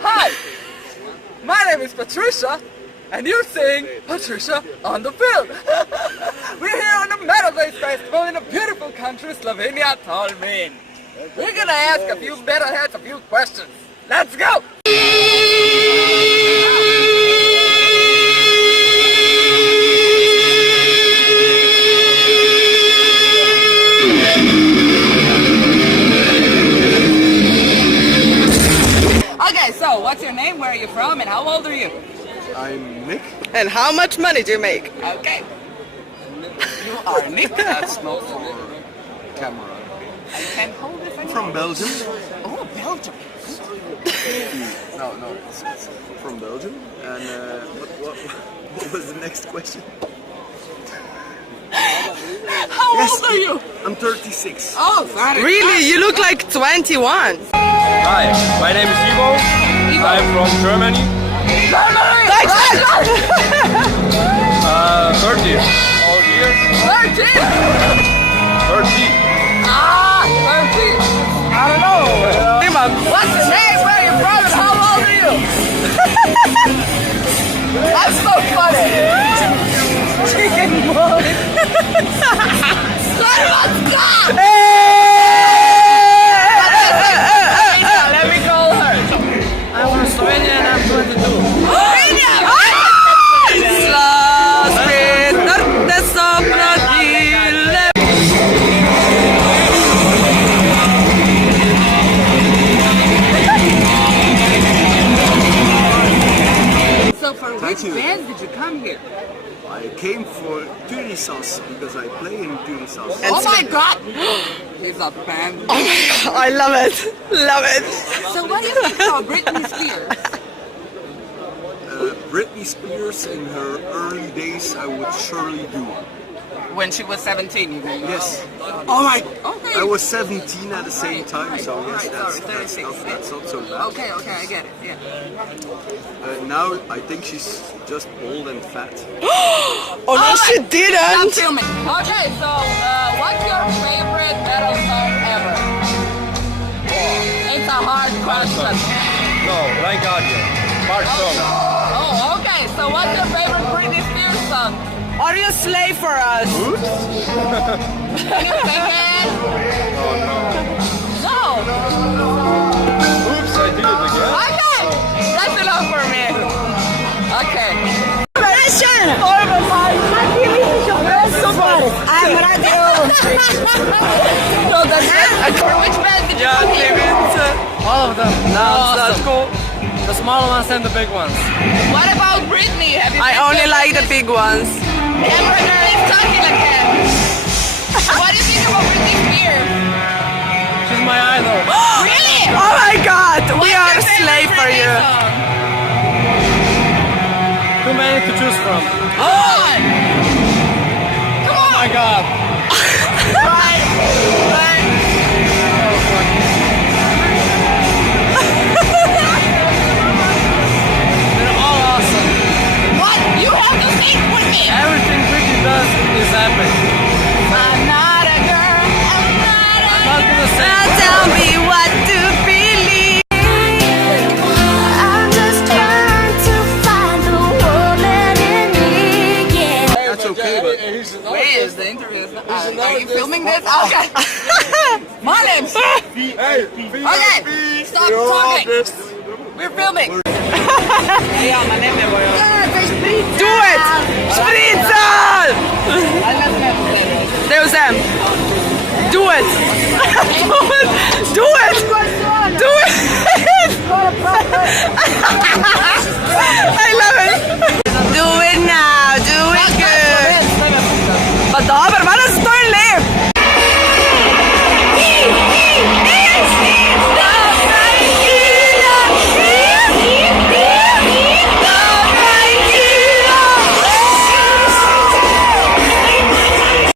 Hi! My name is Patricia, and you're seeing Patricia on the field. We're here on the Metaldays festival in the beautiful country Slovenia, Tallinn. We're gonna ask a few metalheads a few questions. Let's go! Okay, so what's your name, where are you from, and how old are you? I'm Nick. And how much money do you make? Okay. You are Nick. That's not for camera. I can hold it From Belgium. Oh, Belgium. No, it's from Belgium. And what was the next question? How old are you? I'm 36. Oh, sorry. Really? You look like 21. Hi, my name is Ivo. I'm from Germany. 30. All years. 13! 30. Ah, 13. I don't know. What's your name, where are you from, and how old are you? That's so funny. Chicken boy. Sorry, let's go. Let me call her. I'm from Slovenia and I'm 22. So for which band did you come here? I came for Turisas because I play in Turisas. Oh my god! He's a band. Oh my god, I love it. Love it. So what do you think about Britney Spears? Britney Spears in her early days, I would surely do. When she was 17, you mean? Yes. Oh my. Okay. I was 17 at the same time, so yes, Sorry, that's 36. not so bad. Okay, I get it. Yeah. Now I think she's just old and fat. Oh no, she Stop didn't. filming. Okay, so what's your favorite metal song ever? It's a hard question. No, like Guardian. Mark song. Oh, okay. So what's your favorite Britney Spears song? Are you a slave for us? Can you sing it? No. Oops, I did it again. Okay, that's enough for me. Okay. I'm radio. No, that's it. For which band did you come here? All of them. That's cool. The small ones and the big ones. What about Britney? Have you I only like the big ones. Hamburger is talking again. What do you think about Britney Spears? She's my idol. Really? Oh my god, we What's are your a slave favorite for Britney you. song? Too many to choose from. Come on! Come Oh on! my god. Right. They're all awesome. What? You have to sing with me! Everything Britney does is epic. I'm not a girl, I'm not a Not gonna say. Now tell me what to believe. I'm just trying to find the woman in me, yeah. That's okay, but Wait, is the interview? Are you filming this? Okay. My name's... Okay, stop talking. We're filming. Yeah, my name is